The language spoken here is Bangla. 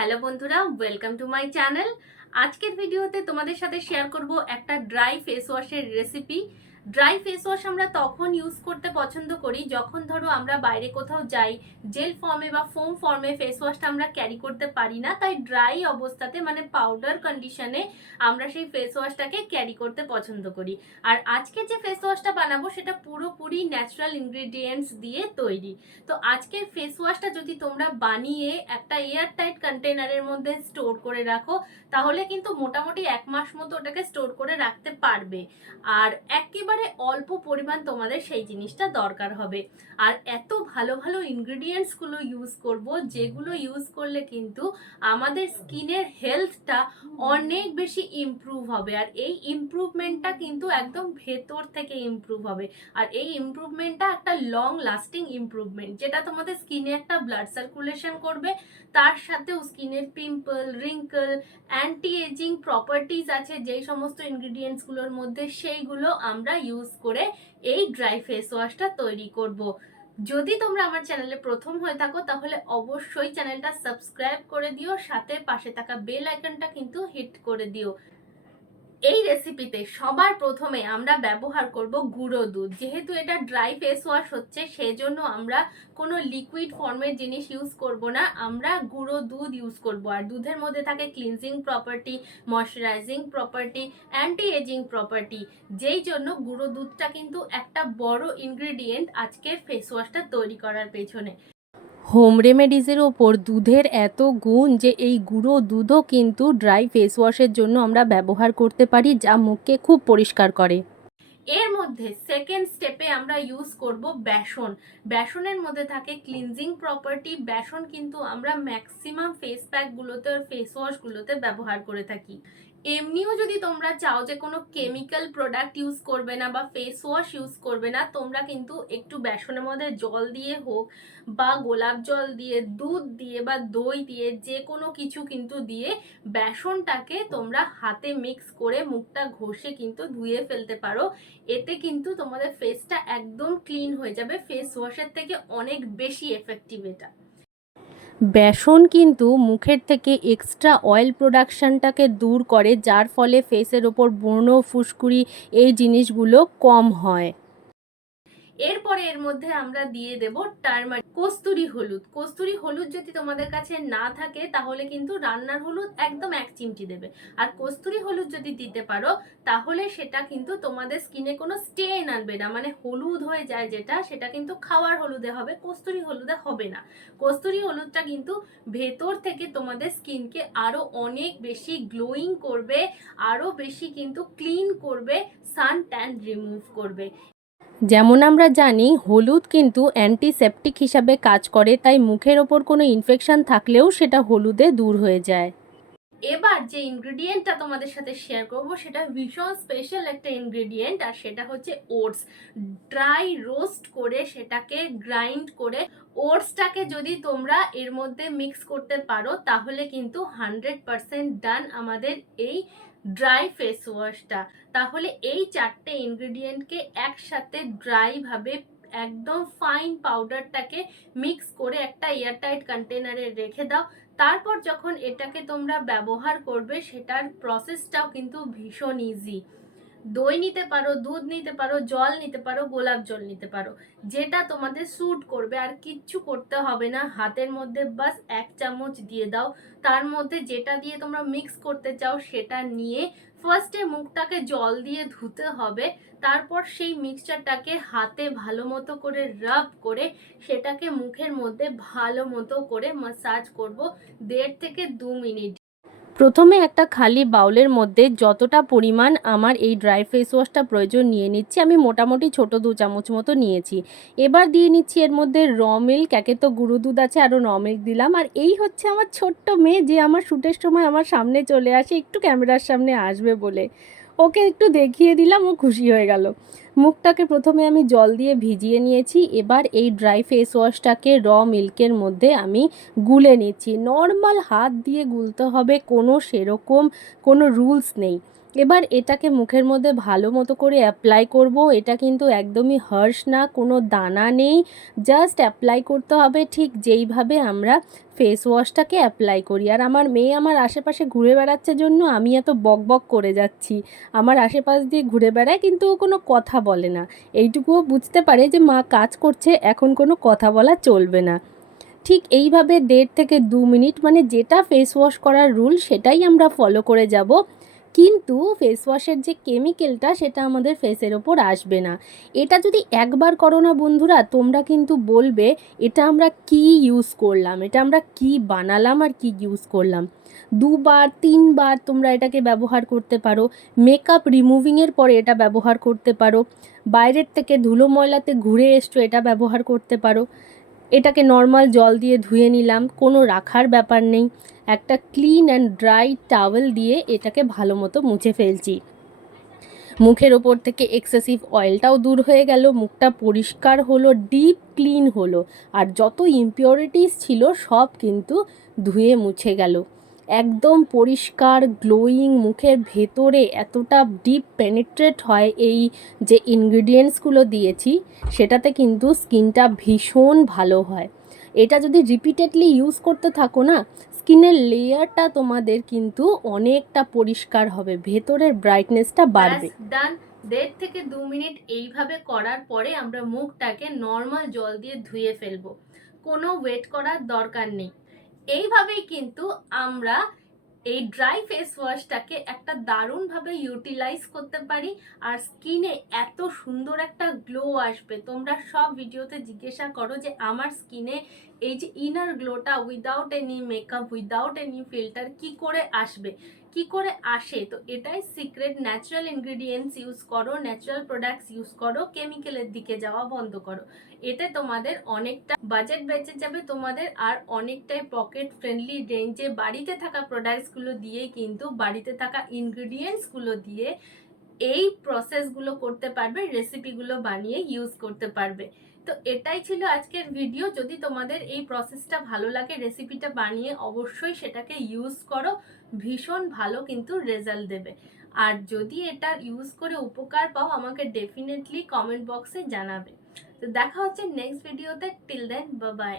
হ্যালো বন্ধুরা ওয়েলকাম টু মাই চ্যানেল আজকের ভিডিওতে তোমাদের সাথে শেয়ার করব একটা ড্রাই ফেস ওয়াশের রেসিপি ড্রাই ফেস ওয়াশ আমরা তখন ইউজ করতে পছন্দ করি। যখন ধরো আমরা বাইরে কোথাও যাই জেল ফর্মে বা ফোম ফর্মে ফেস ওয়াশটা আমরা ক্যারি করতে পারি না। তাই ড্রাই অবস্থাতে মানে পাউডার কন্ডিশনে আমরা সেই ফেস ওয়াশটাকে ক্যারি করতে পছন্দ করি। আর আজকে যে ফেস ওয়াশটা বানাবো, সেটা পুরোপুরি ন্যাচারাল ইনগ্রিডিয়েন্টস দিয়ে তৈরি। তো আজকের ফেস ওয়াশটা যদি তোমরা বানিয়ে একটা এয়ার টাইট কন্টেনারের মধ্যে স্টোর করে রাখো, তাহলে কিন্তু মোটামুটি এক মাস মতো ওটাকে স্টোর করে রাখতে পারবে। আর একেবারে অল্প পরিমাণ তোমাদের সেই জিনিসটা দরকার হবে। আর এত ভালো ভালো ইনগ্রিডিয়েন্টসগুলো ইউজ করব, যেগুলো ইউজ করলে কিন্তু আমাদের স্কিনের হেলথটা অনেক বেশি ইমপ্রুভ হবে। আর এই ইমপ্রুভমেন্টটা কিন্তু একদম ভেতর থেকে ইমপ্রুভ হবে। আর এই ইমপ্রুভমেন্টটা একটা লং লাস্টিং ইমপ্রুভমেন্ট যেটা তোমাদের স্কিনে একটা ব্লাড সার্কুলেশন করবে। তার সাথেও স্কিনের pimple wrinkle anti aging properties আছে, যেই সমস্ত ইনগ্রিডিয়েন্টসগুলোর মধ্যে সেইগুলো আমরা ইউজ করে এই ড্রাই ফেস ওয়াশটা তৈরি করব। যদি তোমরা আমার চ্যানেলে প্রথম হয়ে থাকো, তাহলে অবশ্যই চ্যানেলটা সাবস্ক্রাইব করে দিও, সাথে পাশে থাকা বেল আইকনটা কিন্তু হিট করে দিও। এই রেসিপিতে সবার প্রথমে আমরা ব্যবহার করব গুঁড়ো দুধ। যেহেতু এটা ড্রাই ফেস ওয়াশ হচ্ছে, সেজন্য আমরা কোনো লিকুইড ফর্মের জিনিস ইউজ করব না। আমরা গুঁড়ো দুধ ইউজ করব। আর দুধের মধ্যে থাকে cleansing property moisturizing property anti aging property যেই জন্য গুঁড়ো দুধটা কিন্তু একটা বড় ইনগ্রিডিয়েন্ট আজকের ফেস ওয়াশটা তৈরি করার পেছনে। হোম রেমেডিজের ওপর দুধের এত গুণ যে এই গুঁড়ো দুধও কিন্তু ড্রাই ফেস ওয়াশের জন্য আমরা ব্যবহার করতে পারি, যা মুখকে খুব পরিষ্কার করে। এর মধ্যে সেকেন্ড স্টেপে আমরা ইউজ করব বেসন। বেসনের মধ্যে থাকে ক্লিনজিং প্রপার্টি বেসন কিন্তু আমরা ম্যাক্সিমাম ফেস প্যাকগুলোতে আর ফেস ওয়াশগুলোতে ব্যবহার করে থাকি। এমনিও যদি তোমরা চাও যে কোনো কেমিক্যাল প্রোডাক্ট ইউজ করবে না বা ফেস ওয়াশ ইউজ করবে না, তোমরা কিন্তু একটু বেসনের মধ্যে জল দিয়ে হোক বা গোলাপ জল দিয়ে, দুধ দিয়ে বা দই দিয়ে যে কোনো কিছু কিন্তু দিয়ে বেসনটাকে তোমরা হাতে মিক্স করে মুখটা ঘষে কিন্তু ধুয়ে ফেলতে পারো। এতে কিন্তু তোমাদের ফেসটা একদম ক্লিন হয়ে যাবে ফেস ওয়াশের থেকে অনেক বেশি এফেক্টিভ এটা। বেসন কিন্তু মুখের থেকে এক্সট্রা অয়েল প্রোডাকশানটাকে দূর করে, যার ফলে ফেসের ওপর ব্রণ ফুসকুড়ি এই জিনিসগুলো কম হয়। এরপরে এর মধ্যে আমরা দিয়ে দেব টার্মারিক কস্তুরি হলুদ। কস্তুরি হলুদ যদি তোমাদের কাছে না থাকে, তাহলে কিন্তু রান্নার হলুদ একদম এক চিমটি দেবে। আর কস্তুরি হলুদ যদি দিতে পারো, তাহলে সেটা কিন্তু তোমাদের স্কিনে কোনো স্টেন আনবে না। মানে হলুদ হয়ে যায় যেটা, সেটা কিন্তু খাওয়ার হলুদে হবে, কস্তুরি হলুদে হবে না। কস্তুরি হলুদটা কিন্তু ভেতর থেকে তোমাদের স্কিনকে আরও অনেক বেশি গ্লোয়িং করবে, আরও বেশি কিন্তু ক্লিন করবে সান ট্যান রিমুভ করবে। যেমন আমরা জানি, হলুদ কিন্তু অ্যান্টিসেপটিক হিসাবে কাজ করে, তাই মুখের ওপর কোনো ইনফেকশান থাকলেও সেটা হলুদে দূর হয়ে যায়। এবার যে ইনগ্রেডিয়েন্টটা তোমাদের সাথে শেয়ার করব, সেটা ভীষণ স্পেশাল একটা ইনগ্রেডিয়েন্ট আর সেটা হচ্ছে ওটস ড্রাই রোস্ট করে সেটাকে গ্রাইন্ড করে ওটসটাকে যদি তোমরা এর মধ্যে মিক্স করতে পারো, তাহলে কিন্তু হান্ড্রেড পারসেন্ট ডান আমাদের এই ড্রাই ফেস ওয়াশটা তাহলে এই চারটে ইনগ্রেডিয়েন্টকে একসাথে ড্রাইভাবে একদম ফাইন পাউডারটাকে মিক্স করে একটা এয়ারটাইট কন্টেনারে রেখে দাও। তারপর যখন এটাকে তোমরা ব্যবহার করবে, সেটার প্রসেসটাও কিন্তু ভীষণ ইজি দই নিতে পারো, দুধ নিতে পারো, জল নিতে পারো, গোলাপ জল নিতে পারো। যেটা তোমাদের স্যুট করবে, আর কিচ্ছু করতে হবে না। হাতের মধ্যে বাস এক চামচ দিয়ে দাও। তার মধ্যে যেটা দিয়ে তোমরা মিক্স করতে চাও, সেটা নিয়ে ফার্স্টে মুখটাকে জল দিয়ে ধুতে হবে, তারপর সেই মিক্সচারটাকে হাতে ভালো মতো করে রাব করে সেটাকে মুখের মধ্যে ভালো মতো করে মাসাজ করব দেড় থেকে দু মিনিট। প্রথমে একটা খালি বাউলের মধ্যে যতটা পরিমাণ আমার এই ড্রাই ফেস ওয়াশটা প্রয়োজন নিয়ে নিচ্ছি, আমি মোটামুটি ছোট দু চামচ মতো নিয়েছি। এবার দিয়ে নিচ্ছি এর মধ্যে র মিল্ক, একে তো গুঁড়ো দুধ আছে, আরও র মিল্ক দিলাম। আর এই হচ্ছে আমার ছোট্ট মেয়ে, যে আমার শ্যুটের সময় আমার সামনে চলে আসে, একটু ক্যামেরার সামনে আসবে বলে। ওকে একটু দেখিয়ে দিলাম, ও খুশি হয়ে গেল। মুখটাকে প্রথমে আমি জল দিয়ে ভিজিয়ে নিয়েছি, এবার এই ড্রাই ফেস ওয়াশটাকে র মিল্কের মধ্যে আমি গুলে নিচ্ছি। নর্মাল হাত দিয়ে গুলতে হবে, কোনো সেরকম কোনো রুলস নেই। এবার এটাকে মুখের মধ্যে ভালো মতো করে অ্যাপ্লাই করব। এটা কিন্তু একদমই হার্শ না, কোনো দানা নেই। জাস্ট অ্যাপ্লাই করতে হবে ঠিক যেইভাবে আমরা ফেস ওয়াশটাকে অ্যাপ্লাই করি। আর আমার মেয়ে আমার আশেপাশে ঘুরে বেড়াচ্ছে জন্য আমি এত বক বক করে যাচ্ছি। আমার আশেপাশ দিয়ে ঘুরে বেড়ায় কিন্তু কোনো কথা বলে না। এইটুকুও বুঝতে পারে যে মা কাজ করছে, এখন কোনো কথা বলা চলবে না। ঠিক এইভাবে দেড় থেকে দু মিনিট মানে যেটা ফেস ওয়াশ করার রুল সেটাই আমরা ফলো করে যাব। কিন্তু ফেস ওয়াশের যে কেমিক্যালটা সেটা আমাদের ফেসের ওপর আসবে না। এটা যদি একবার করো না বন্ধুরা, তোমরা কিন্তু বলবে, এটা আমরা কি ইউজ করলাম? এটা আমরা কি বানালাম আর কি ইউজ করলাম? দুবার, তিনবার তোমরা এটাকে ব্যবহার করতে পারো। মেকআপ রিমুভিংয়ের পরে এটা ব্যবহার করতে পারো। বাইরের থেকে ধুলো ময়লাতে ঘুরে এসছো, এটা ব্যবহার করতে পারো। এটাকে নর্মাল জল দিয়ে ধুয়ে নিলাম, কোনো রাখার ব্যাপার নেই। একটা ক্লিন অ্যান্ড ড্রাই টাওয়েল দিয়ে এটাকে ভালো মতো মুছে ফেলছি। মুখের ওপর থেকে এক্সেসিভ অয়েলটাও দূর হয়ে গেল, মুখটা পরিষ্কার হলো ডিপ ক্লিন হলো, আর যত ইম্পিউরিটিস ছিল সব কিন্তু ধুয়ে মুছে গেল। একদম পরিষ্কার গ্লোয়িং মুখের ভেতরে এতটা ডিপ পেনিট্রেট হয় এই যে ইনগ্রিডিয়েন্টসগুলো দিয়েছি সেটাতে কিন্তু স্কিনটা ভীষণ ভালো হয়। এটা যদি রিপিটেডলি ইউজ করতে থাকো না স্কিনের লেয়ারটা তোমাদের কিন্তু অনেকটা পরিষ্কার হবে ভেতরের ব্রাইটনেসটা বাড়বে। ডান দেড় থেকে দু মিনিট এইভাবে করার পরে আমরা মুখটাকে নর্মাল জল দিয়ে ধুয়ে ফেলব। কোনো ওয়েট করার দরকার নেই। এইভাবেই কিন্তু আমরা এই ড্রাই ফেস ওয়াশটাকে একটা দারুণভাবে ইউটিলাইজ করতে পারি আর স্কিনে এত সুন্দর একটা গ্লো আসবে। তোমরা সব ভিডিওতে জিজ্ঞাসা করো যে আমার স্কিনে এই যে inner গ্লোটা without any makeup without any filter কি করে আসবে? কি করে আসে? তো এটাই সিক্রেট ন্যাচারাল ইনগ্রিডিয়েন্টস ইউজ করো ন্যাচারাল প্রোডাক্টস ইউজ করো কেমিক্যালের দিকে যাওয়া বন্ধ করো। এতে তোমাদের অনেকটা বাজেট বেঁচে যাবে, তোমাদের আর অনেকটাই পকেট ফ্রেন্ডলি রেঞ্জে বাড়িতে থাকা প্রোডাক্টসগুলো দিয়ে কিন্তু বাড়িতে থাকা ইনগ্রিডিয়েন্টসগুলো দিয়ে এই প্রসেসগুলো করতে পারবে রেসিপিগুলো বানিয়ে ইউজ করতে পারবে। তো এটাই ছিল আজকের ভিডিও যদি তোমাদের এই প্রসেসটা ভালো লাগে রেসিপিটা বানিয়ে অবশ্যই সেটাকে ইউজ করো। ভীষণ ভালো কিন্তু রেজাল্ট দেবে। আর যদি এটা ইউজ করে উপকার পাও, আমাকে ডেফিনেটলি কমেন্ট বক্সে জানাবে। তো দেখা হচ্ছে নেক্সট ভিডিওতে টিল দেন বাই